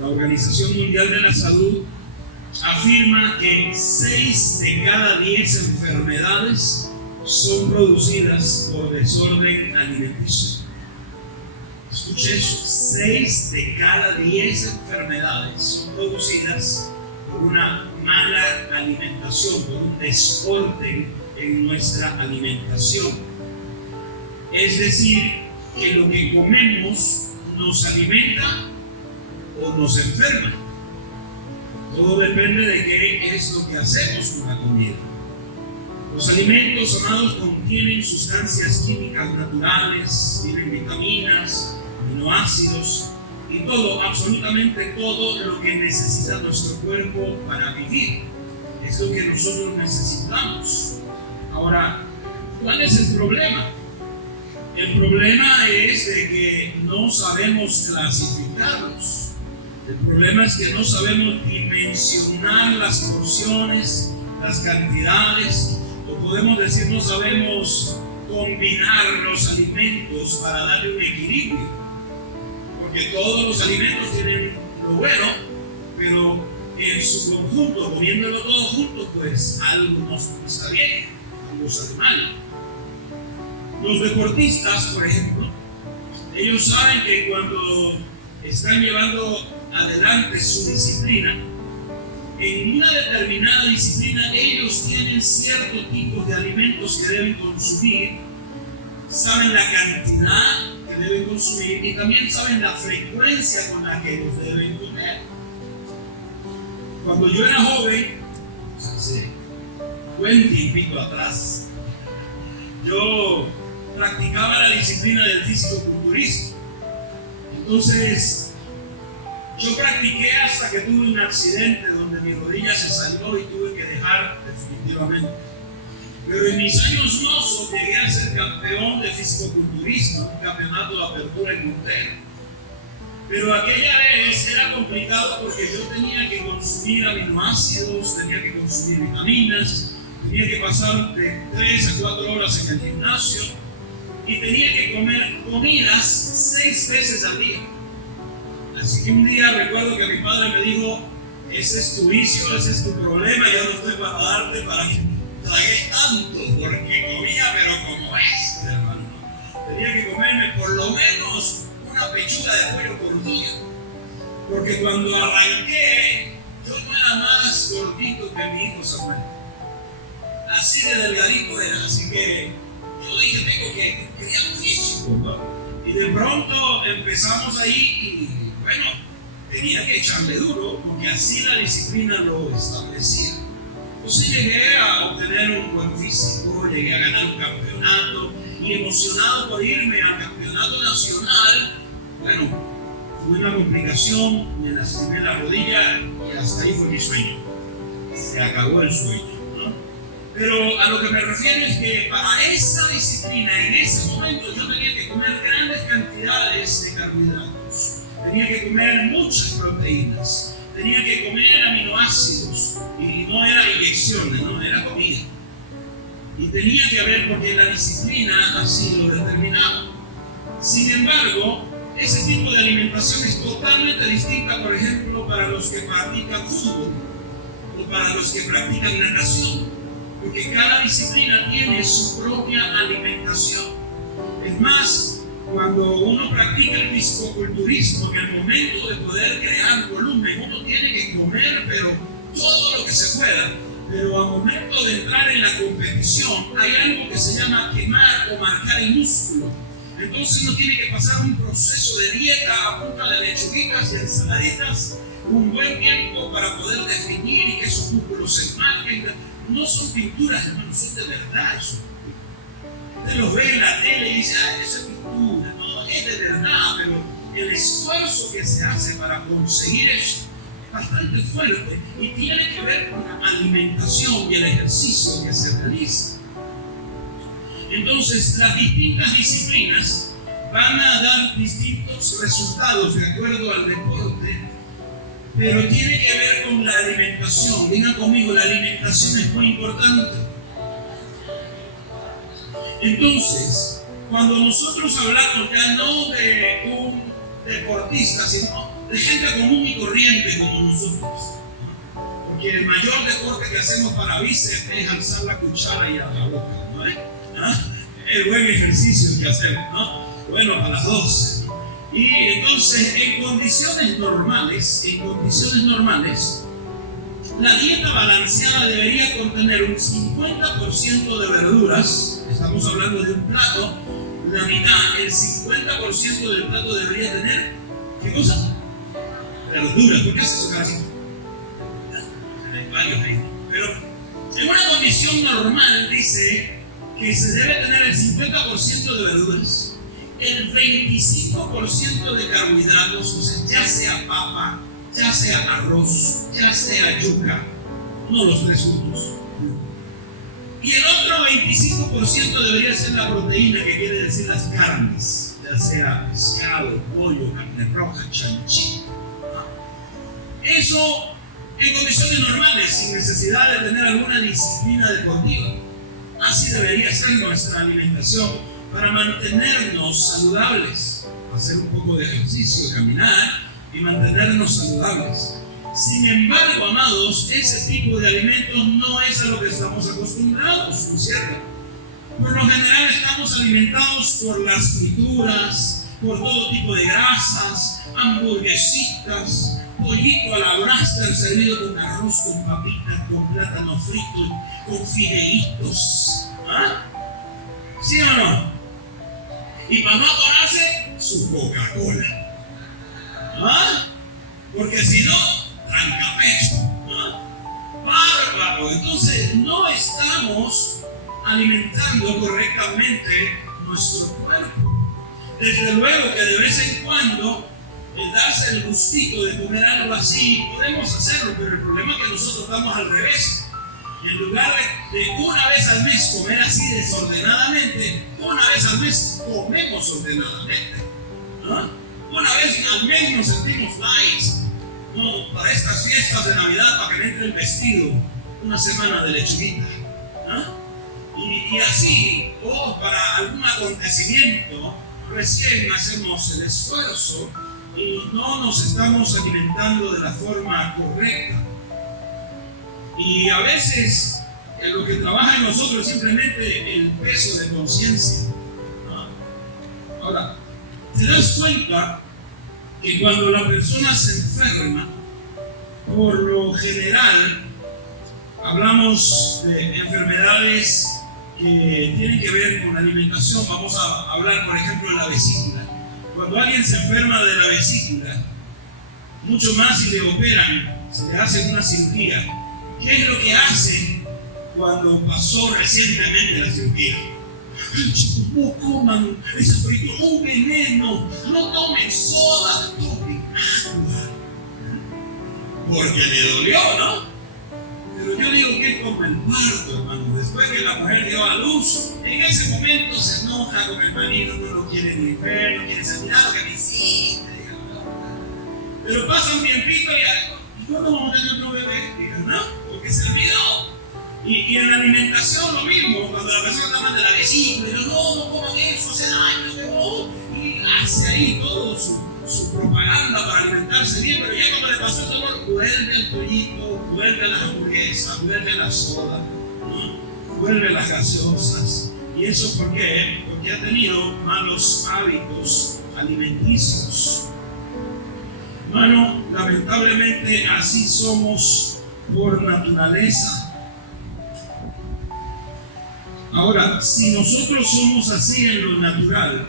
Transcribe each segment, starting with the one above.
La Organización Mundial de la Salud afirma que 6 de cada 10 enfermedades son producidas por desorden alimenticio. Escuche eso, 6 de cada 10 enfermedades son producidas por una mala alimentación, por un desorden en nuestra alimentación. Es decir, que lo que comemos nos alimenta o nos enferma. Todo depende de qué es lo que hacemos con la comida. Los alimentos, amados, contienen sustancias químicas naturales, tienen vitaminas, aminoácidos y todo, absolutamente todo lo que necesita nuestro cuerpo para vivir. Es lo que nosotros necesitamos. Ahora, ¿cuál es el problema? El problema es de que no sabemos clasificarlos. El problema es que no sabemos dimensionar las porciones, las cantidades, o podemos decir no sabemos combinar los alimentos para darle un equilibrio. Porque todos los alimentos tienen lo bueno, pero en su conjunto, comiéndolo todo junto, pues algo no está bien, algo sale mal. Los deportistas, por ejemplo, ellos saben que cuando están llevando adelante su disciplina, en una determinada disciplina ellos tienen cierto tipo de alimentos que deben consumir, saben la cantidad que deben consumir y también saben la frecuencia con la que los deben comer. Cuando yo era joven, hace buen tiempito atrás, yo practicaba la disciplina del fisicoculturismo. Entonces, yo practiqué hasta que tuve un accidente donde mi rodilla se salió y tuve que dejar definitivamente. Pero en mis años mozos llegué a ser campeón de fisicoculturismo, un campeonato de apertura en Montero. Pero aquella vez era complicado porque yo tenía que consumir aminoácidos, tenía que consumir vitaminas, tenía que pasar de 3 a 4 horas en el gimnasio y tenía que comer comidas 6 veces al día. Así que un día recuerdo que mi padre me dijo: ese es tu vicio, ese es tu problema, yo no estoy para darte para que tragué tanto, porque comía pero como hermano. Tenía que comerme por lo menos una pechuga de pollo por día, porque cuando arranqué yo no era más gordito que mi hijo Samuel, así de delgadito era. Así que yo dije, tengo que crear un físico, ¿no? Y de pronto empezamos ahí y bueno, tenía que echarle duro porque así la disciplina lo establecía. Entonces llegué a obtener un buen físico, llegué a ganar un campeonato y emocionado por irme al campeonato nacional. Bueno, tuve una complicación, me lastimé la rodilla y hasta ahí fue mi sueño. Se acabó el sueño, ¿no? Pero a lo que me refiero es que para esa disciplina, en ese momento yo tenía que comer grandes cantidades de carbohidratos, tenía que comer muchas proteínas, tenía que comer aminoácidos y no era inyecciones, no, era comida. Y tenía que haber, porque la disciplina así lo determinaba. Sin embargo, ese tipo de alimentación es totalmente distinta, por ejemplo, para los que practican fútbol o para los que practican natación, porque cada disciplina tiene su propia alimentación. Es más, cuando uno practica el fisicoculturismo, en el momento de poder crear volumen, uno tiene que comer, pero todo lo que se pueda. Pero al momento de entrar en la competición, hay algo que se llama quemar o marcar el músculo. Entonces uno tiene que pasar un proceso de dieta a punta de lechuguitas y ensaladitas un buen tiempo para poder definir y que esos músculos se marquen. No son pinturas, hermanos, son de verdad. Usted los ve en la tele y dice, esa es pintura. No, es de verdad, pero el esfuerzo que se hace para conseguir eso es bastante fuerte y tiene que ver con la alimentación y el ejercicio que se realiza. Entonces, las distintas disciplinas van a dar distintos resultados de acuerdo al deporte, pero tiene que ver con la alimentación. Digan conmigo, la alimentación es muy importante. Entonces, cuando nosotros hablamos ya no de un deportista, sino de gente común y corriente como nosotros. Porque el mayor deporte que hacemos para bíceps es alzar la cuchara y a la boca, ¿no es? El buen ejercicio que hacemos, ¿no? Bueno, a las 12. Y entonces, en condiciones normales, la dieta balanceada debería contener un 50% de verduras. Estamos hablando de un plato, la mitad, el 50% del plato debería tener, ¿qué cosa? Verduras. ¿Por qué hace eso, carajito? Hay varios ahí. Pero en una condición normal dice que se debe tener el 50% de verduras, el 25% de carbohidratos, o sea, ya sea papa, ya sea arroz, ya sea yuca, no los tres juntos. Y el otro 25% debería ser la proteína, que quiere decir las carnes, ya sea pescado, pollo, carne roja, chanchito. Eso en condiciones normales, sin necesidad de tener alguna disciplina deportiva. Así debería ser nuestra alimentación para mantenernos saludables, hacer un poco de ejercicio, caminar y mantenernos saludables. Sin embargo, amados, ese tipo de alimentos no es a lo que estamos acostumbrados, ¿no es cierto? Por lo general estamos alimentados por las frituras, por todo tipo de grasas, hamburguesitas, pollito a la braster servido con arroz, con papitas, con plátano frito, con fideitos. ¿Ah? ¿Sí o no? Y para no atorarse, su Coca-Cola. ¿Ah? Porque si no, tranca pecho. ¿Ah? Bárbaro. Entonces, no estamos alimentando correctamente nuestro cuerpo. Desde luego que de vez en cuando darse el gustito de comer algo así, podemos hacerlo, pero el problema es que nosotros estamos al revés. Y en lugar de una vez al mes comer así desordenadamente, una vez al mes comemos ordenadamente. ¿Ah? Una vez al mes nos sentimos light, ¿no? Para estas fiestas de Navidad, para que me entre el vestido, una semana de lechuguita. ¿Ah? Y así, o para algún acontecimiento, recién hacemos el esfuerzo y no nos estamos alimentando de la forma correcta. Y a veces lo que trabaja en nosotros es simplemente el peso de conciencia. Ahora, te das cuenta que cuando la persona se enferma, por lo general, hablamos de enfermedades que tienen que ver con la alimentación. Vamos a hablar, por ejemplo, de la vesícula. Cuando alguien se enferma de la vesícula, mucho más si le operan, si le hacen una cirugía, ¿qué es lo que hacen cuando pasó recientemente la cirugía? Chicos, no coman esa fritura, un veneno, no tomen soda, tomen agua. Porque le dolió, ¿no? Pero yo digo que es como el parto, hermano. Después que la mujer dio a luz, en ese momento se enoja con el marido, no lo quiere ni ver, no quiere saber, mira lo que me hiciste. Pero pasa un tiempito y ¿cuándo vamos a tener otro bebé? Digan, ¿no? Porque se olvidó. Y en la alimentación lo mismo, cuando la persona está mal de la vesícula, no coman eso, hace daño, y hace ahí todo su propaganda para alimentarse bien, pero ya cuando le pasó el dolor, vuelve el pollito, vuelve a las hamburguesas, vuelve a la soda, ¿no? Vuelve a las gaseosas. ¿Y eso por qué? Porque ha tenido malos hábitos alimenticios. Hermano, lamentablemente así somos por naturaleza. Ahora, si nosotros somos así en lo natural,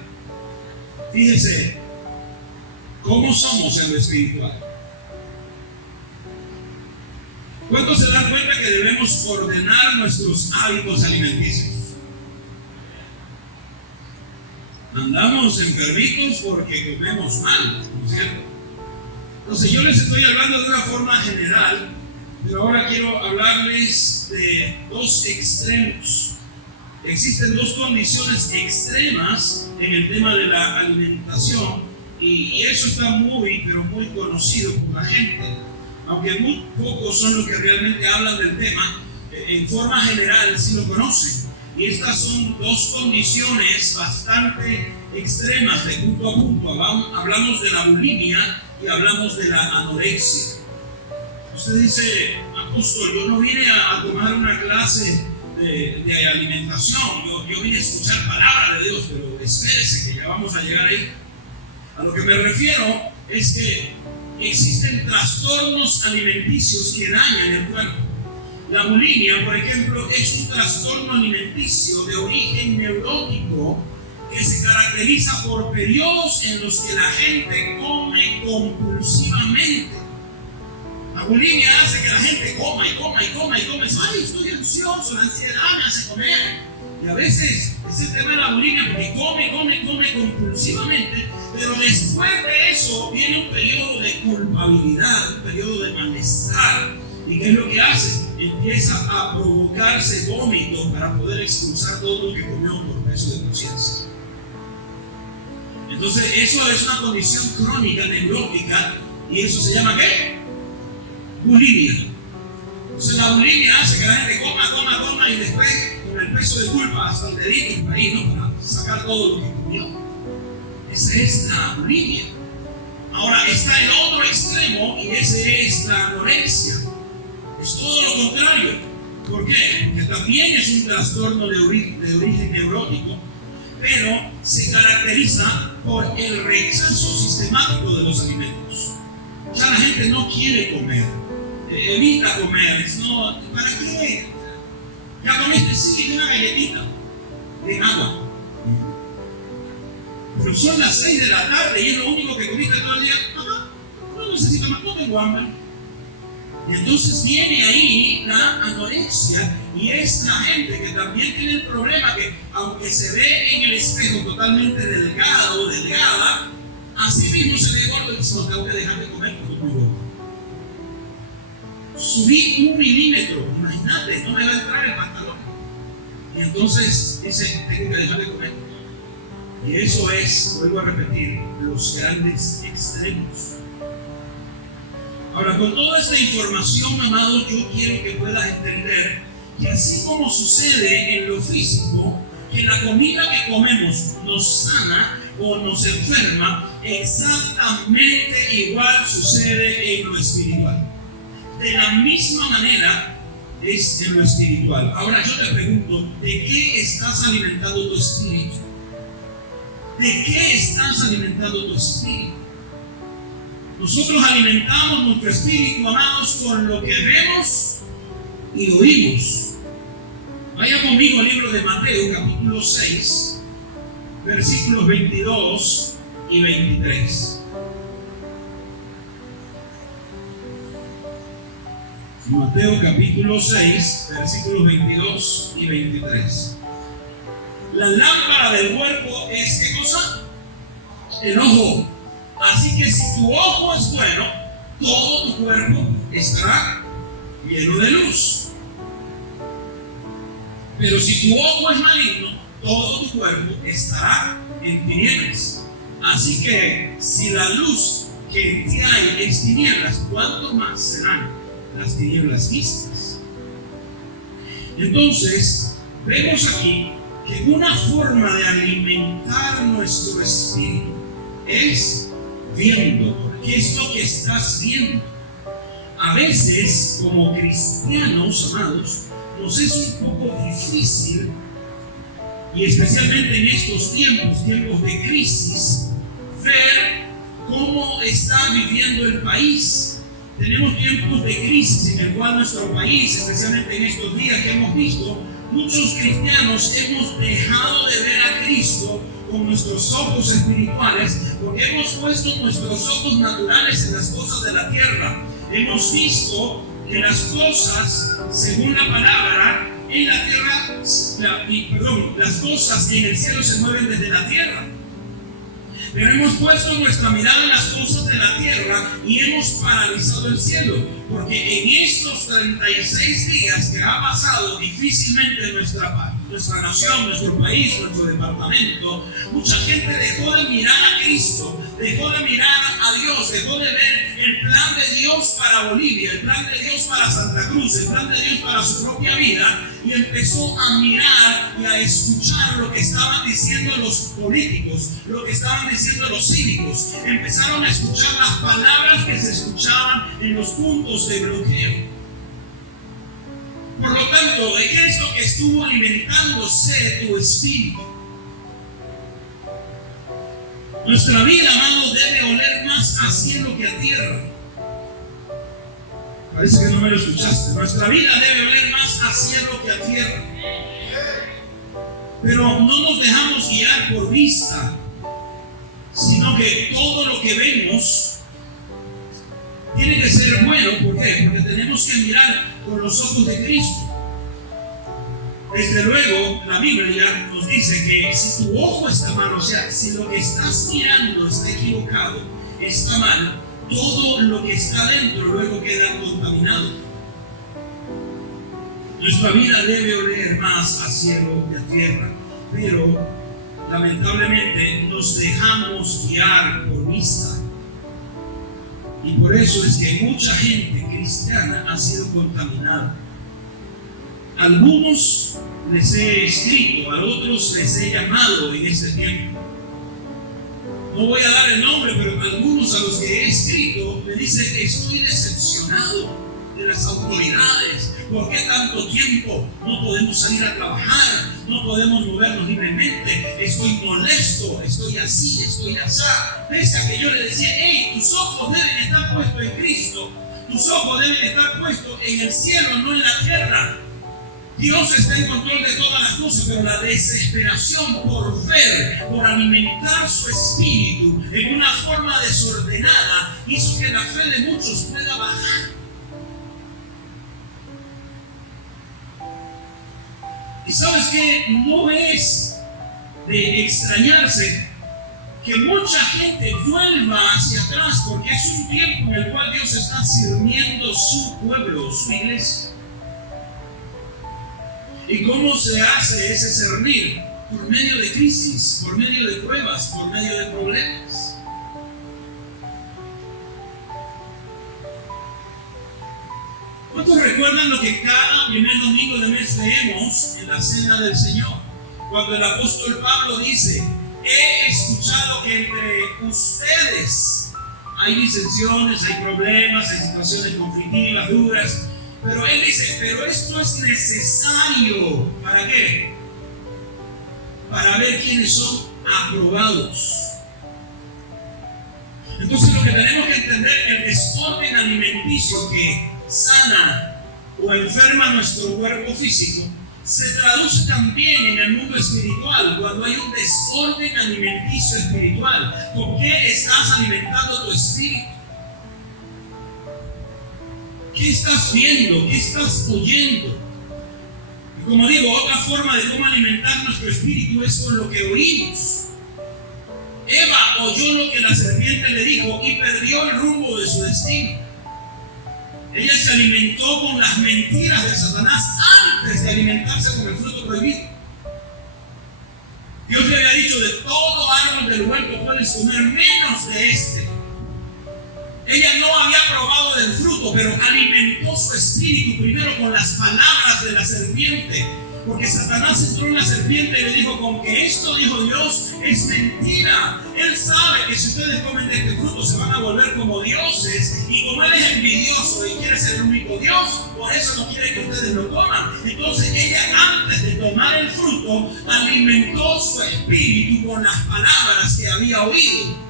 fíjese, ¿cómo somos en lo espiritual? ¿Cuántos se dan cuenta que debemos ordenar nuestros hábitos alimenticios? Andamos enfermitos porque comemos mal, ¿no es cierto? Entonces yo les estoy hablando de una forma general, pero ahora quiero hablarles de dos extremos. Existen dos condiciones extremas en el tema de la alimentación y eso está muy, pero muy conocido por la gente. Aunque muy pocos son los que realmente hablan del tema, en forma general sí lo conocen. Y estas son dos condiciones bastante extremas de punto a punto. Hablamos de la bulimia y hablamos de la anorexia. Usted dice, apóstol, yo no vine a tomar una clase de alimentación, yo vine a escuchar palabra de Dios, pero espérese que ya vamos a llegar ahí. A lo que me refiero es que existen trastornos alimenticios que dañan el cuerpo. La bulimia, por ejemplo, es un trastorno alimenticio de origen neurótico que se caracteriza por periodos en los que la gente come compulsivamente. La bulimia hace que la gente coma y coma y coma y coma. Ay, estoy ansioso, la ansiedad me hace comer. Y a veces es el tema de la bulimia porque come compulsivamente, pero después de eso viene un periodo de culpabilidad, un periodo de malestar. ¿Y qué es lo que hace? Empieza a provocarse vómito para poder expulsar todo lo que comió por peso de conciencia. Entonces eso es una condición crónica, neurótica, y eso se llama ¿qué? Bulimia. Entonces la bulimia hace que la gente coma y después con el peso de culpa hasta el dedito ahí, ¿no? Para sacar todo lo que comió. Esa es la bulimia. Ahora está el otro extremo y ese es la anorexia. Es todo lo contrario. ¿Por qué? Porque también es un trastorno de origen neurótico, pero se caracteriza por el rechazo sistemático de los alimentos. Ya la gente no quiere comer, evita comer. No, ¿para qué? ¿Ya comiste? Sí, una galletita de agua. Pero son las 6 de la tarde y es lo único que comiste todo el día. Ajá, no necesito más, no tengo hambre. Y entonces viene ahí la anorexia y es la gente que también tiene el problema que aunque se ve en el espejo totalmente delgada, así mismo se ve gordo y dice, no tengo que dejar de comer porque estoy gordo. Subí 1 milímetro, imagínate, no me va a entrar el pantalón. Y entonces dice, tengo que dejar de comer. Y eso es, vuelvo a repetir, los grandes extremos. Ahora, con toda esta información, amados, yo quiero que puedas entender que así como sucede en lo físico, que la comida que comemos nos sana o nos enferma, exactamente igual sucede en lo espiritual. De la misma manera es en lo espiritual. Ahora yo te pregunto, ¿de qué estás alimentando tu espíritu? ¿De qué estás alimentando tu espíritu? Nosotros alimentamos nuestro espíritu, amados, con lo que vemos y oímos. Vaya conmigo al libro de Mateo, capítulo 6, versículos 22 y 23. Mateo, capítulo 6, versículos 22 y 23. La lámpara del cuerpo es, ¿qué cosa? El ojo. Así que si tu ojo es bueno, todo tu cuerpo estará lleno de luz. Pero si tu ojo es maligno, todo tu cuerpo estará en tinieblas. Así que si la luz que en ti hay es tinieblas, ¿cuánto más serán las tinieblas vistas? Entonces, vemos aquí que una forma de alimentar nuestro espíritu es viendo. ¿Qué es lo que estás viendo? A veces, como cristianos, amados, nos es un poco difícil, y especialmente en estos tiempos de crisis, ver cómo está viviendo el país. Tenemos tiempos de crisis en el cual nuestro país, especialmente en estos días que hemos visto, muchos cristianos hemos dejado de ver a Cristo con nuestros ojos espirituales, porque hemos puesto nuestros ojos naturales en las cosas de la tierra. Hemos visto que las cosas, según la palabra, en la tierra, las cosas en el cielo se mueven desde la tierra. Pero hemos puesto nuestra mirada en las cosas de la tierra y hemos paralizado el cielo, porque en estos 36 días que ha pasado difícilmente nuestra nación, nuestro país, nuestro departamento, mucha gente dejó de mirar a Cristo, dejó de mirar a Dios, dejó de ver el plan de Dios para Bolivia, el plan de Dios para Santa Cruz, el plan de Dios para su propia vida, y empezó a mirar y a escuchar lo que estaban diciendo los políticos, lo que estaban diciendo los cívicos. Empezaron a escuchar las palabras que se escuchaban en los puntos de bloqueo. Por lo tanto, ¿qué es lo que estuvo alimentándose tu espíritu? Nuestra vida, amados, debe oler más a cielo que a tierra. Parece que no me lo escuchaste. Nuestra vida debe oler más a cielo que a tierra. Pero no nos dejamos guiar por vista, sino que todo lo que vemos tiene que ser bueno. ¿Por qué? Porque tenemos que mirar con los ojos de Cristo. Desde luego, la Biblia nos dice que si tu ojo está mal, o sea, si lo que estás mirando está equivocado, está mal, todo lo que está dentro luego queda contaminado. Nuestra vida debe oler más a cielo que a tierra, pero lamentablemente nos dejamos guiar por vista. Y por eso es que mucha gente cristiana ha sido contaminada. Algunos les he escrito, a otros les he llamado en este tiempo. No voy a dar el nombre, pero algunos a los que he escrito me dicen que estoy decepcionado de las autoridades. ¿Por qué tanto tiempo no podemos salir a trabajar? No podemos movernos libremente. Estoy molesto, estoy así, estoy así. Pese a que yo le decía, hey, tus ojos deben estar puestos en Cristo. Tus ojos deben estar puestos en el cielo, no en la tierra. Dios está en control de todas las cosas, pero la desesperación por ver, por alimentar su espíritu en una forma desordenada, hizo que la fe de muchos pueda bajar. Y sabes que no es de extrañarse que mucha gente vuelva hacia atrás, porque es un tiempo en el cual Dios está sirviendo su pueblo, su iglesia. ¿Y cómo se hace ese servir? Por medio de crisis, por medio de pruebas, por medio de problemas. ¿Cuántos recuerdan lo que cada primer domingo de mes leemos en la cena del Señor? Cuando el apóstol Pablo dice, he escuchado que entre ustedes hay disensiones, hay problemas, hay situaciones conflictivas, duras. Pero él dice, pero esto es necesario. ¿Para qué? Para ver quiénes son aprobados. Entonces lo que tenemos que entender, el desorden alimenticio que sana o enferma nuestro cuerpo físico, se traduce también en el mundo espiritual, cuando hay un desorden alimenticio espiritual. ¿Con qué estás alimentando tu espíritu? ¿Qué estás viendo? ¿Qué estás oyendo? Y como digo, otra forma de cómo alimentar nuestro espíritu es con lo que oímos. Eva oyó lo que la serpiente le dijo y perdió el rumbo de su destino. Ella se alimentó con las mentiras de Satanás antes de alimentarse con el fruto prohibido. Dios le había dicho, de todo árbol del huerto puedes comer menos de este. Ella no había probado del fruto, pero alimentó su espíritu primero con las palabras de la serpiente. Porque Satanás entró en la serpiente y le dijo, con que esto, dijo Dios, es mentira. Él sabe que si ustedes comen de este fruto se van a volver como dioses. Y como Él es envidioso y quiere ser el único Dios, por eso no quiere que ustedes lo coman. Entonces ella, antes de tomar el fruto, alimentó su espíritu con las palabras que había oído.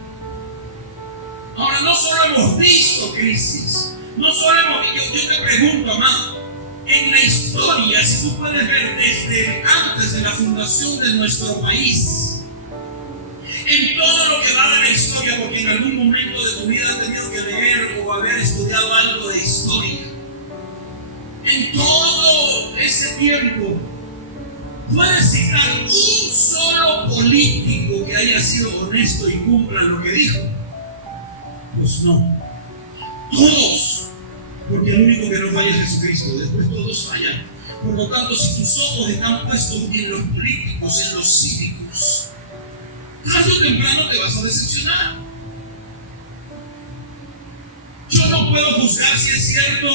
Ahora, no solo hemos visto crisis, no solo yo te pregunto, amado, en la historia, si tú puedes ver desde antes de la fundación de nuestro país, en todo lo que va de la historia, porque en algún momento de tu vida has tenido que leer o haber estudiado algo de historia, en todo ese tiempo, ¿puedes citar un solo político que haya sido honesto y cumpla lo que dijo? Pues no, todos, porque el único que no falla es Jesucristo, después todos fallan. Por lo tanto, si tus ojos están puestos en los políticos, en los cívicos, tarde o temprano te vas a decepcionar. no puedo juzgar si es cierto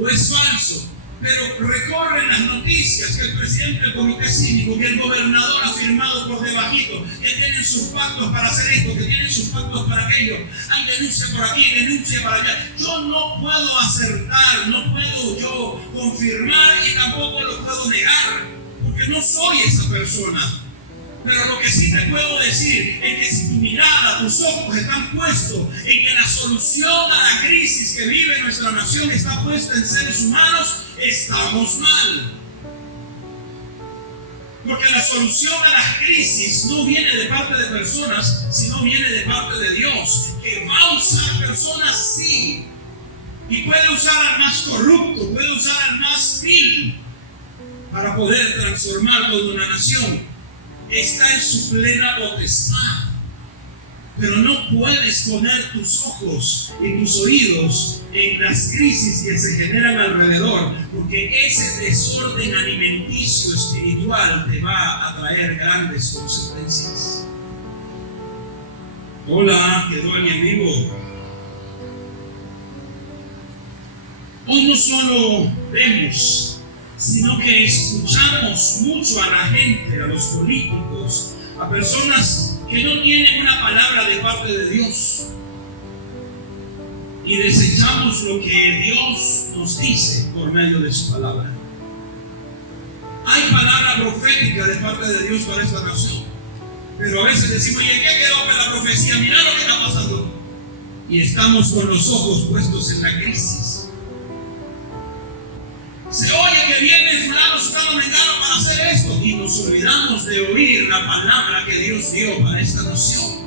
o es falso, pero recorren las noticias que el presidente del comité cívico, que el gobernador ha firmado por debajito, que tienen sus pactos para hacer esto, que tienen sus pactos para aquello. Hay denuncia por aquí, denuncia para allá. Yo no puedo acertar, no puedo yo confirmar y tampoco lo puedo negar, porque no soy esa persona. Pero lo que sí te puedo decir es que si tu mirada, tus ojos están puestos en que la solución a la crisis que vive nuestra nación está puesta en seres humanos, estamos mal. Porque la solución a las crisis no viene de parte de personas, sino viene de parte de Dios, que va a usar personas, sí, y puede usar al más corrupto, puede usar al más vil para poder transformar toda una nación. Está en su plena potestad, pero no puedes poner tus ojos y tus oídos en las crisis que se generan alrededor, porque ese desorden alimenticio espiritual te va a traer grandes consecuencias. Hola, ¿quedó alguien vivo? Hoy no solo vemos, sino que escuchamos mucho a la gente, a los políticos, a personas que no tienen una palabra de parte de Dios, y desechamos lo que Dios nos dice por medio de su palabra. Hay palabra profética de parte de Dios para esta nación, pero a veces decimos: ¿y en qué quedó la profecía? Mira lo que está pasando. Y estamos con los ojos puestos en la crisis. Se oye que viene fulano, mengano para hacer esto, y nos olvidamos de oír la palabra que Dios dio para esta nación.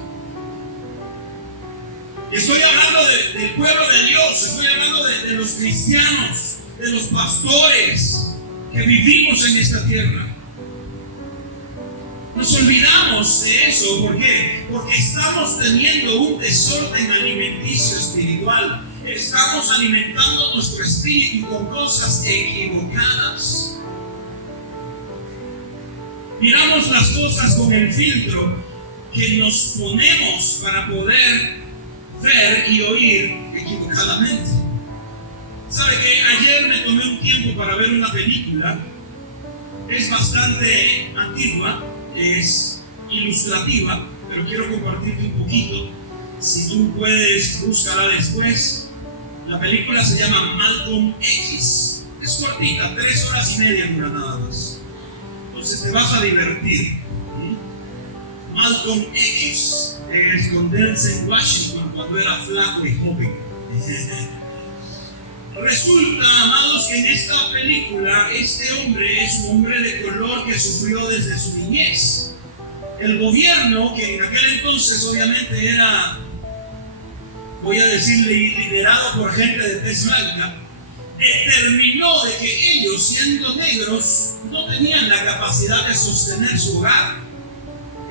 Estoy hablando del pueblo de Dios, estoy hablando de los cristianos, de los pastores que vivimos en esta tierra. Nos olvidamos de eso. ¿Por qué? Porque estamos teniendo un desorden alimenticio espiritual. Estamos alimentando nuestro espíritu con cosas equivocadas. Miramos las cosas con el filtro que nos ponemos para poder ver y oír equivocadamente. ¿Sabe que ayer me tomé un tiempo para ver una película? Es bastante antigua, es ilustrativa, pero quiero compartirte un poquito. Si tú puedes, búscala después. La película se llama Malcolm X. Es cortita, 3 horas y media dura nada más. Entonces te vas a divertir. Malcolm X es con Denzel Washington cuando era flaco y joven. Resulta, amados, que en esta película este hombre es un hombre de color que sufrió desde su niñez. El gobierno, que en aquel entonces obviamente era, voy a decirle, liderado por gente de tez blanca, determinó de que ellos, siendo negros, no tenían la capacidad de sostener su hogar.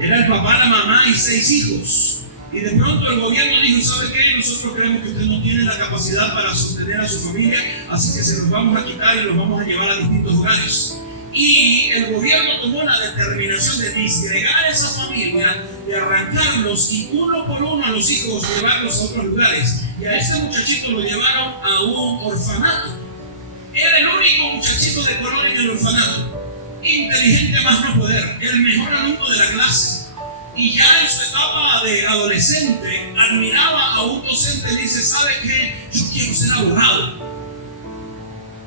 Era el papá, la mamá y 6 hijos. Y de pronto el gobierno dijo: ¿sabe qué? Nosotros creemos que usted no tiene la capacidad para sostener a su familia, así que se los vamos a quitar y los vamos a llevar a distintos lugares. Y el gobierno tomó la determinación de disgregar a esa familia, de arrancarlos y uno por uno a los hijos llevarlos a otros lugares. Y a este muchachito lo llevaron a un orfanato. Era el único muchachito de color en el orfanato. Inteligente más no poder, el mejor alumno de la clase. Y ya en su etapa de adolescente admiraba a un docente y dice: ¿sabe qué? Yo quiero ser abogado.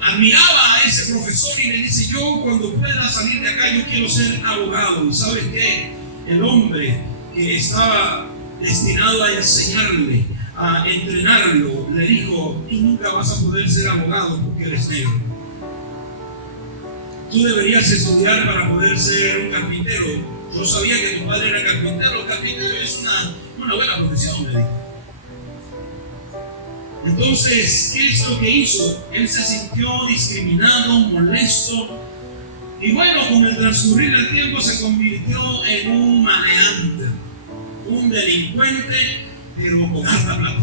Admiraba a ese profesor y le dice: yo cuando pueda salir de acá yo quiero ser abogado. ¿Y sabes qué? El hombre que estaba destinado a enseñarle, a entrenarlo, le dijo: tú nunca vas a poder ser abogado porque eres negro. Tú deberías estudiar para poder ser un carpintero. Yo sabía que tu padre era carpintero. El carpintero es una buena profesión, me dijo. Entonces, ¿qué es lo que hizo? Él se sintió discriminado, molesto, y bueno, con el transcurrir del tiempo se convirtió en un maleante, un delincuente, pero con harta plata.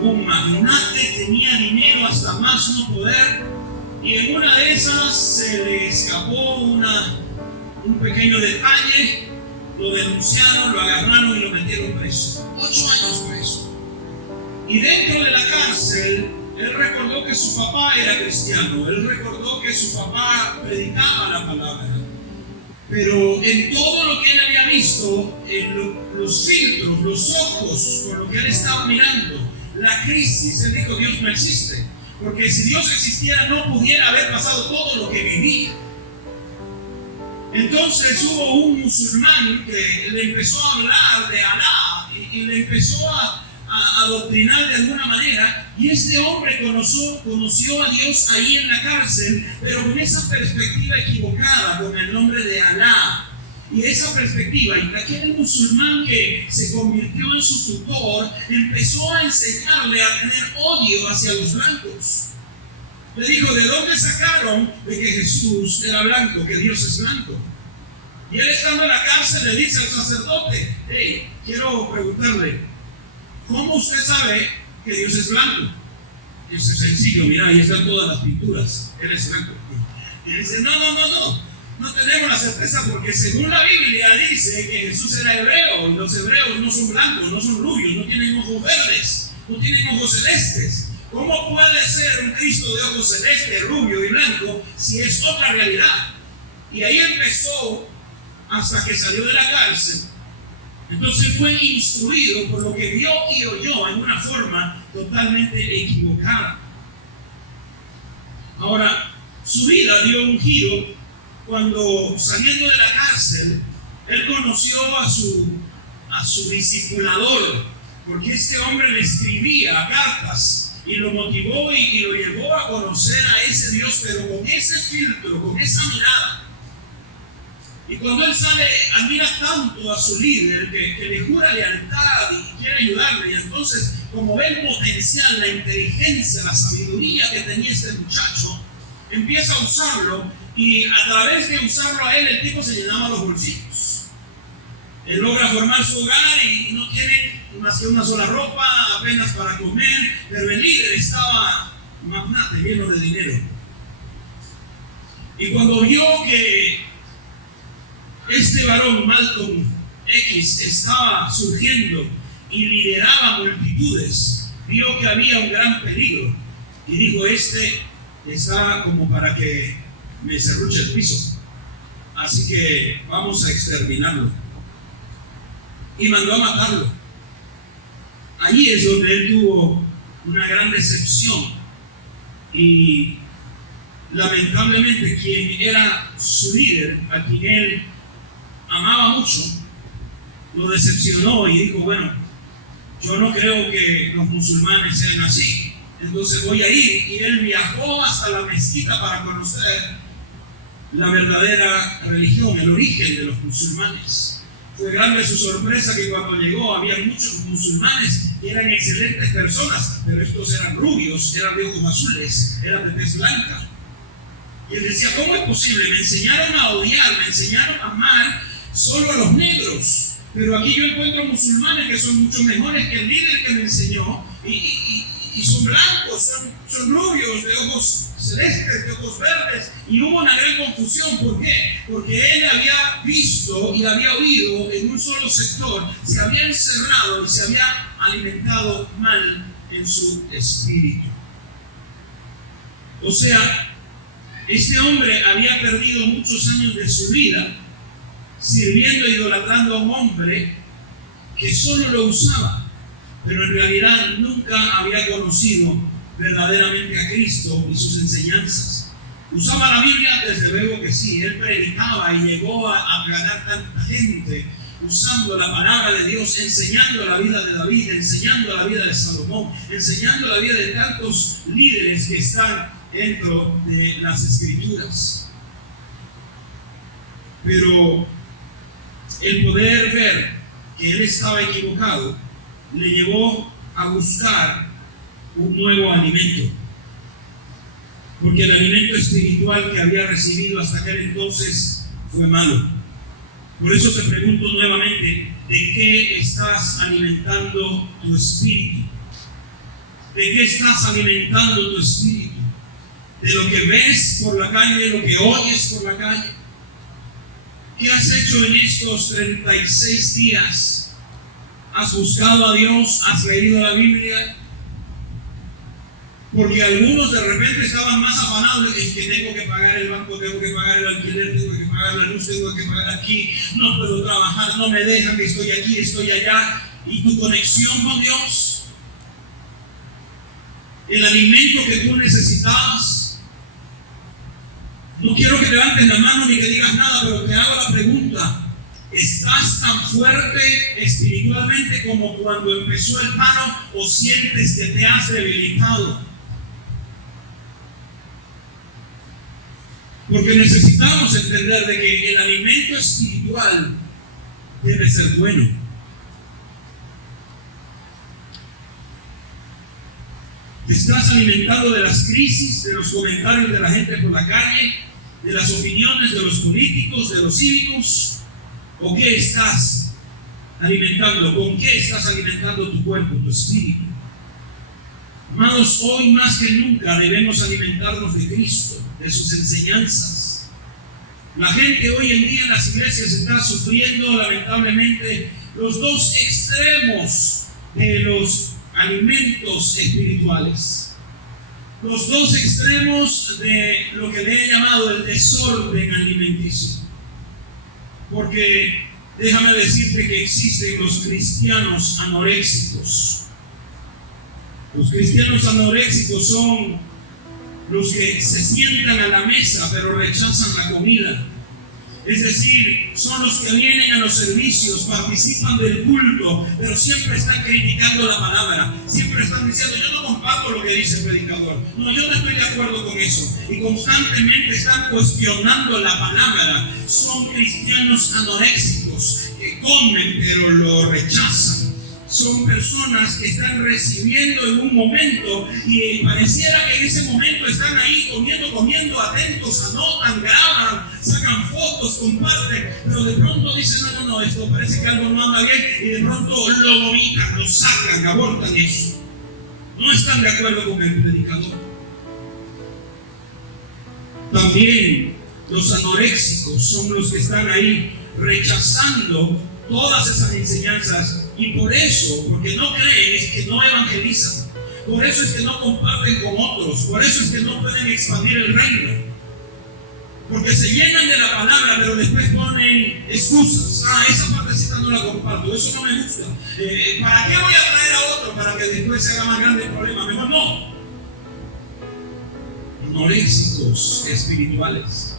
Un magnate, tenía dinero hasta más no poder, y en una de esas se le escapó un pequeño detalle, lo denunciaron, lo agarraron y lo metieron preso. 8 años preso. Y dentro de la cárcel, él recordó que su papá era cristiano, él recordó que su papá predicaba la palabra. Pero en todo lo que él había visto, en los filtros, los ojos con lo que él estaba mirando, la crisis, él dijo: Dios no existe. Porque si Dios existiera, no pudiera haber pasado todo lo que vivía. Entonces hubo un musulmán que le empezó a hablar de Alá y le empezó a adoctrinar de alguna manera, y este hombre conoció a Dios ahí en la cárcel, pero con esa perspectiva equivocada, con el nombre de Alá. Y esa perspectiva, y aquel musulmán que se convirtió en su tutor, empezó a enseñarle a tener odio hacia los blancos. Le dijo: ¿de dónde sacaron de que Jesús era blanco, que Dios es blanco? Y él, estando en la cárcel, le dice al sacerdote: hey, quiero preguntarle, ¿cómo usted sabe que Dios es blanco? Y es sencillo, mira, ahí están todas las pinturas, Él es blanco. Y dice: no tenemos la certeza, porque según la Biblia dice que Jesús era hebreo, y los hebreos no son blancos, no son rubios, no tienen ojos verdes, no tienen ojos celestes. ¿Cómo puede ser un Cristo de ojos celestes, rubio y blanco, si es otra realidad? Y ahí empezó hasta que salió de la cárcel. Entonces fue instruido por lo que vio y oyó en una forma totalmente equivocada. Ahora, su vida dio un giro cuando, saliendo de la cárcel, él conoció a su discipulador, porque este hombre le escribía cartas y lo motivó y lo llevó a conocer a ese Dios, pero con ese filtro, con esa mirada. Y cuando él sale, admira tanto a su líder que le jura lealtad y quiere ayudarle. Y entonces, como ve el potencial, la inteligencia, la sabiduría que tenía este muchacho, empieza a usarlo, y a través de usarlo a él, el tipo se llenaba los bolsillos. Él logra formar su hogar y no tiene más que una sola ropa, apenas para comer, pero el líder estaba magnate, lleno de dinero. Y cuando vio que este varón, Malcolm X, estaba surgiendo y lideraba multitudes, vio que había un gran peligro y dijo: este está como para que me serruche el piso, así que vamos a exterminarlo. Y mandó a matarlo. Allí es donde él tuvo una gran decepción, y lamentablemente quien era su líder, a quien él amaba mucho, lo decepcionó y dijo: bueno, yo no creo que los musulmanes sean así, entonces voy a ir. Y él viajó hasta la mezquita para conocer la verdadera religión, el origen de los musulmanes. Fue grande su sorpresa que cuando llegó había muchos musulmanes que eran excelentes personas, pero estos eran rubios, eran de ojos azules, eran de tez blanca. Y él decía: ¿cómo es posible? Me enseñaron a odiar, me enseñaron a amar solo a los negros, pero aquí yo encuentro musulmanes que son mucho mejores que el líder que me enseñó, y son blancos, son rubios, de ojos celestes, de ojos verdes. Y hubo una gran confusión. ¿Por qué? Porque él había visto y había oído en un solo sector, se había encerrado y se había alimentado mal en su espíritu. O sea, este hombre había perdido muchos años de su vida sirviendo e idolatrando a un hombre que solo lo usaba, pero en realidad nunca había conocido verdaderamente a Cristo y sus enseñanzas. ¿Usaba la Biblia? Desde luego que sí. Él predicaba y llegó a ganar tanta gente usando la palabra de Dios, enseñando la vida de David, enseñando la vida de Salomón, enseñando la vida de tantos líderes que están dentro de las Escrituras. Pero el poder ver que él estaba equivocado le llevó a buscar un nuevo alimento, porque el alimento espiritual que había recibido hasta aquel entonces fue malo. Por eso te pregunto nuevamente: ¿de qué estás alimentando tu espíritu? ¿De qué estás alimentando tu espíritu? ¿De lo que ves por la calle, de lo que oyes por la calle? ¿Qué has hecho en estos 36 días? ¿Has buscado a Dios? ¿Has leído la Biblia? Porque algunos de repente estaban más afanados de que tengo que pagar el banco, tengo que pagar el alquiler, tengo que pagar la luz, tengo que pagar aquí, no puedo trabajar, no me dejan, que estoy aquí, estoy allá. Y tu conexión con Dios, el alimento que tú necesitabas. No quiero que levantes la mano ni que digas nada, pero te hago la pregunta: ¿estás tan fuerte espiritualmente como cuando empezó el paro, o sientes que te has debilitado? Porque necesitamos entender de que el alimento espiritual debe ser bueno. ¿Te estás alimentando de las crisis, de los comentarios de la gente por la calle, de las opiniones de los políticos, de los cívicos? ¿O qué estás alimentando? ¿Con qué estás alimentando tu cuerpo, tu espíritu? Amados, hoy más que nunca debemos alimentarnos de Cristo, de sus enseñanzas. La gente hoy en día en las iglesias está sufriendo lamentablemente los dos extremos de los alimentos espirituales. Los dos extremos de lo que le he llamado el desorden alimenticio. Porque déjame decirte que existen los cristianos anoréxicos. Los cristianos anoréxicos son los que se sientan a la mesa pero rechazan la comida. Es decir, son los que vienen a los servicios, participan del culto, pero siempre están criticando la palabra. Siempre están diciendo: yo no comparto lo que dice el predicador. No, yo no estoy de acuerdo con eso. Y constantemente están cuestionando la palabra. Son cristianos anoréxicos que comen pero lo rechazan. Son personas que están recibiendo en un momento y pareciera que en ese momento están ahí comiendo, atentos, anotan, graban, sacan fotos, comparten, pero de pronto dicen: no, esto parece que algo no anda bien, y de pronto lo vomitan, lo sacan, abortan eso. No están de acuerdo con el predicador. También los anoréxicos son los que están ahí rechazando todas esas enseñanzas, y por eso, porque no creen, es que no evangelizan. Por eso es que no comparten con otros. Por eso es que no pueden expandir el reino. Porque se llenan de la palabra, pero después ponen excusas. Esa partecita no la comparto, eso no me gusta. ¿Para qué voy a traer a otro para que después se haga más grande el problema? Mejor no. Anoréxicos espirituales.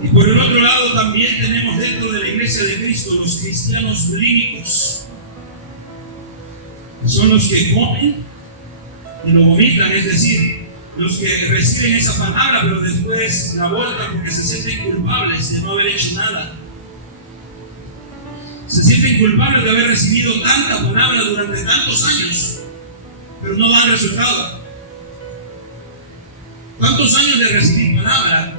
Y por el otro lado también tenemos dentro de la iglesia de Cristo los cristianos bulímicos, que son los que comen y lo vomitan, es decir, los que reciben esa palabra pero después la vueltan porque se sienten culpables de no haber hecho nada. Se sienten culpables de haber recibido tanta palabra durante tantos años, pero no dan resultado. ¿Cuántos años de recibir palabra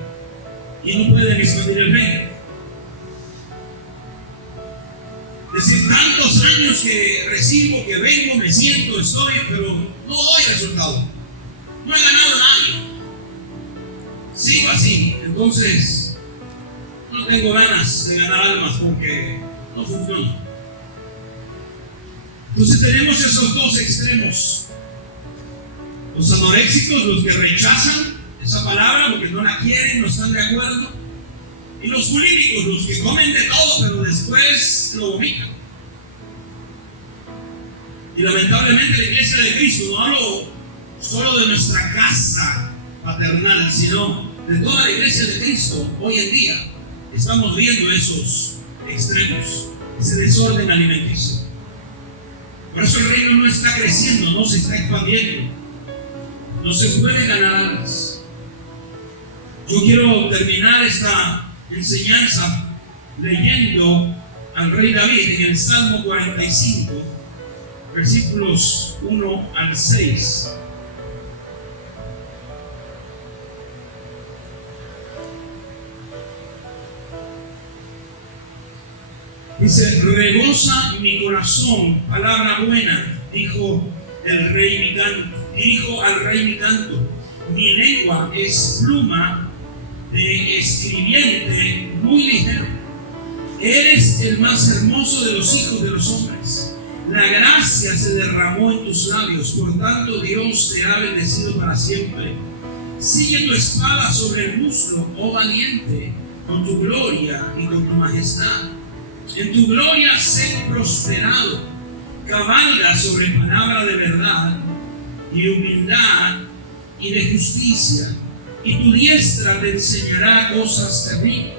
y no pueden expandir el reino? Es decir, tantos años que recibo, que vengo, me siento, estoy, pero no doy resultado. No he ganado a nadie. Sigo así. Entonces, no tengo ganas de ganar almas porque no funciona. Entonces tenemos esos dos extremos. Los anoréxicos, los que rechazan esa palabra porque no la quieren, no están de acuerdo. Y los bulímicos, los que comen de todo pero después lo vomitan. Y lamentablemente la iglesia de Cristo, no hablo solo de nuestra casa paternal, sino de toda la iglesia de Cristo, hoy en día estamos viendo esos extremos, ese desorden alimenticio. Por eso el reino no está creciendo, no se está expandiendo, no se puede ganar almas. Yo quiero terminar esta enseñanza leyendo al rey David en el Salmo 45, versículos 1 al 6. Dice: regoza mi corazón, palabra buena, dijo el rey mi canto, dijo al rey mi canto, mi lengua es pluma de escribiente muy ligero. Eres el más hermoso de los hijos de los hombres. La gracia se derramó en tus labios, por tanto Dios te ha bendecido para siempre. Sigue tu espada sobre el muslo, oh valiente, con tu gloria y con tu majestad. En tu gloria sé prosperado. Cabalga sobre palabra de verdad y humildad y de justicia, y tu diestra te enseñará cosas terribles.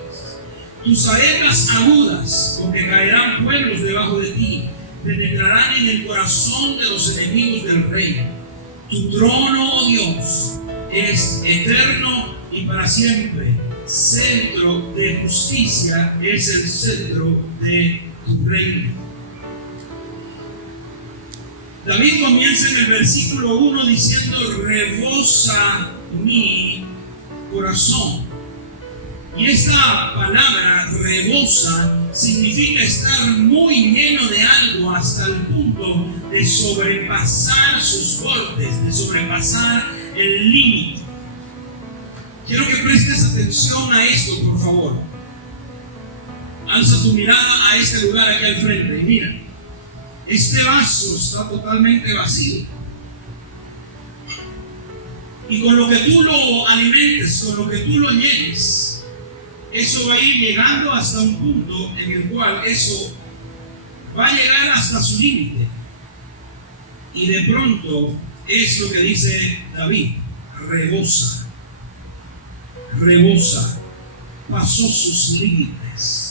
Tus saetas agudas, con que caerán pueblos debajo de ti, penetrarán en el corazón de los enemigos del rey. Tu trono, oh Dios, es eterno y para siempre. Centro de justicia es el centro de tu reino. David comienza en el versículo 1 diciendo: rebosa mi corazón. Y esta palabra rebosa significa estar muy lleno de algo hasta el punto de sobrepasar sus bordes, de sobrepasar el límite. Quiero que prestes atención a esto, por favor. Alza tu mirada a este lugar aquí al frente y mira. Este vaso está totalmente vacío. Y con lo que tú lo alimentes, con lo que tú lo llenes, eso va a ir llegando hasta un punto en el cual eso va a llegar hasta su límite. Y de pronto es lo que dice David: rebosa, rebosa, pasó sus límites.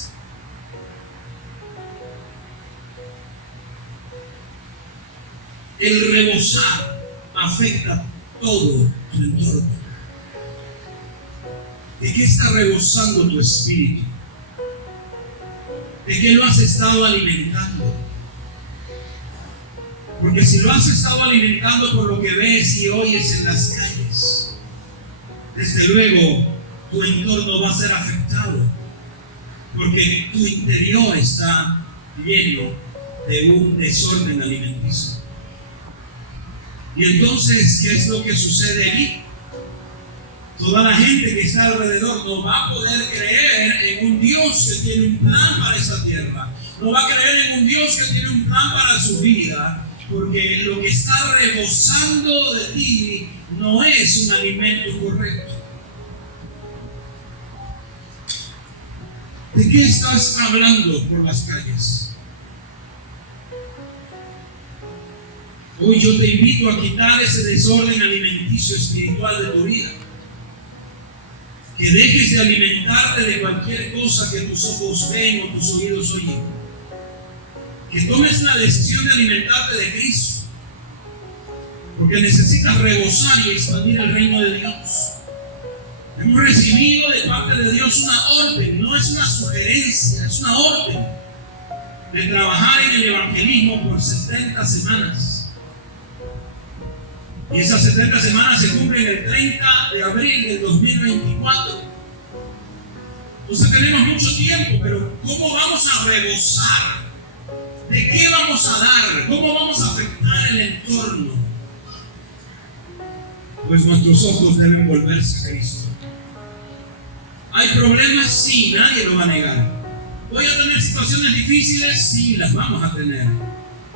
El rebosar afecta todo tu entorno. ¿De qué está rebosando tu espíritu? ¿De qué lo has estado alimentando? Porque si lo has estado alimentando por lo que ves y oyes en las calles, desde luego tu entorno va a ser afectado, porque tu interior está lleno de un desorden alimenticio. Y entonces, ¿qué es lo que sucede allí? Toda la gente que está alrededor no va a poder creer en un Dios que tiene un plan para esta tierra. No va a creer en un Dios que tiene un plan para su vida, porque lo que está rebosando de ti no es un alimento correcto. ¿De qué estás hablando por las calles? Hoy yo te invito a quitar ese desorden alimenticio espiritual de tu vida. Que dejes de alimentarte de cualquier cosa que tus ojos ven o tus oídos oyen. Que tomes la decisión de alimentarte de Cristo. Porque necesitas rebosar y expandir el reino de Dios. Hemos recibido de parte de Dios una orden, no es una sugerencia, es una orden de trabajar en el evangelismo por 70 semanas. Y esas 70 semanas se cumplen el 30 de abril del 2024. Entonces tenemos mucho tiempo, pero ¿cómo vamos a rebosar? ¿De qué vamos a dar? ¿Cómo vamos a afectar el entorno? Pues nuestros ojos deben volverse a Cristo. ¿Hay problemas? Sí, nadie lo va a negar. ¿Voy a tener situaciones difíciles? Sí, las vamos a tener.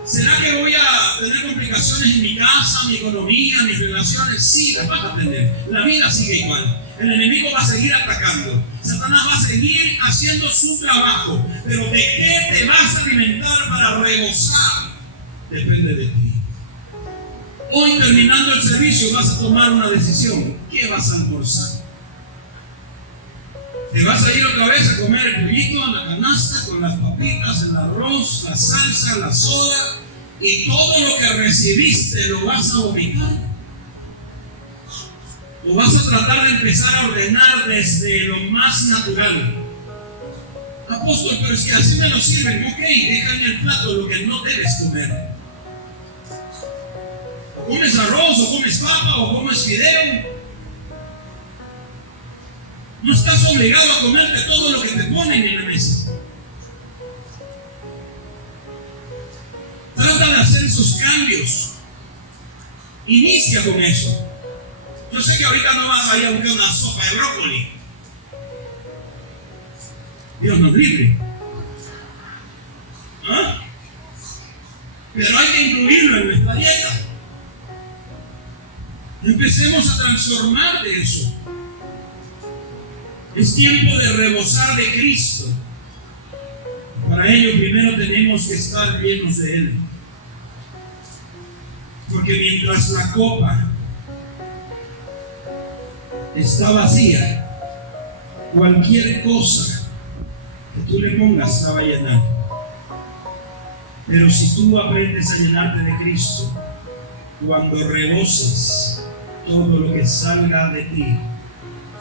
¿Será que voy a tener complicaciones en mi casa, mi economía, mis relaciones? Sí, las vas a tener. La vida sigue igual. El enemigo va a seguir atacando. Satanás va a seguir haciendo su trabajo. Pero ¿de qué te vas a alimentar para rebosar? Depende de ti. Hoy, terminando el servicio, vas a tomar una decisión. ¿Qué vas a almorzar? ¿Te vas a ir otra vez a comer el pollito en la canasta con las papitas, el arroz, la salsa, la soda y todo lo que recibiste lo vas a vomitar? ¿O vas a tratar de empezar a ordenar desde lo más natural? Apóstol, pero es que así me lo sirven. Ok, deja en el plato lo que no debes comer. O comes arroz, o comes papa, o comes fideo. No estás obligado a comerte todo lo que te ponen en la mesa. Trata de hacer esos cambios. Inicia con eso. Yo sé que ahorita no vas a ir a buscar una sopa de brócoli. Dios nos libre. ¿Ah? pero hay que incluirlo en nuestra dieta. Empecemos a transformar de eso. Es tiempo de rebosar de Cristo. Para ello primero tenemos que estar llenos de Él. Porque mientras la copa está vacía, cualquier cosa que tú le pongas la va a llenar. Pero si tú aprendes a llenarte de Cristo, cuando reboses, todo lo que salga de ti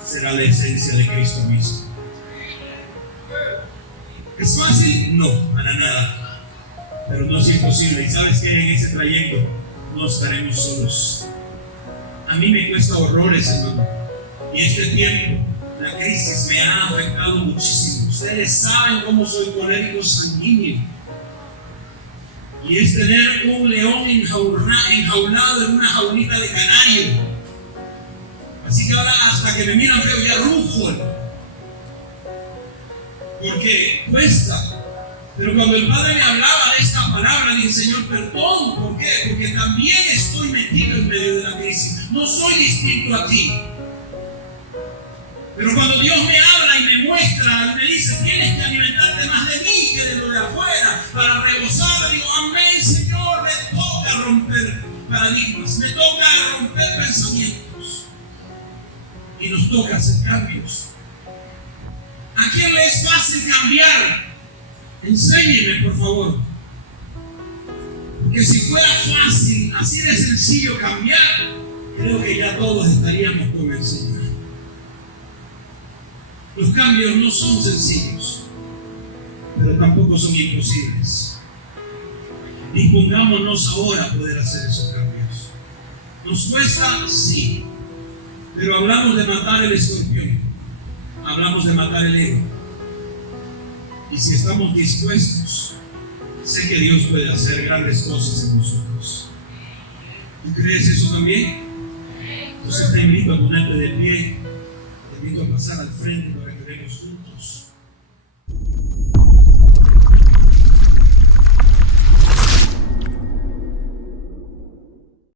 será la esencia de Cristo mismo. ¿Es fácil? No, para nada. Pero no es imposible. Y sabes que en ese trayecto no estaremos solos. A mí me cuesta horrores, hermano. Y este tiempo, la crisis me ha afectado muchísimo. Ustedes saben cómo soy colérico sanguíneo. Y es tener un león enjaulado en una jaulita de canario. Así que ahora hasta que me miran feo ya rujo. Porque cuesta. Pero cuando el Padre me hablaba de esta palabra, dije, Señor, perdón. ¿Por qué? Porque también estoy metido en medio de la crisis. No soy distinto a ti. Pero cuando Dios me habla y me muestra y me dice, tienes que alimentarte más de mí que de lo de afuera para rebosar, digo, amén, Señor, me toca romper paradigmas, me toca romper pensamientos y nos toca hacer cambios. ¿A quién le es fácil cambiar? Enséñeme, por favor. Porque si fuera fácil, así de sencillo cambiar, creo que ya todos estaríamos con el Señor. Los cambios no son sencillos, pero tampoco son imposibles. Dispongámonos ahora a poder hacer esos cambios. ¿Nos cuesta? Sí. Pero hablamos de matar el escorpión. Hablamos de matar el ego. Y si estamos dispuestos, sé que Dios puede hacer grandes cosas en nosotros. ¿Tú crees eso también? Entonces te invito a ponerte de pie. Te invito a pasar al frente para que oremos juntos.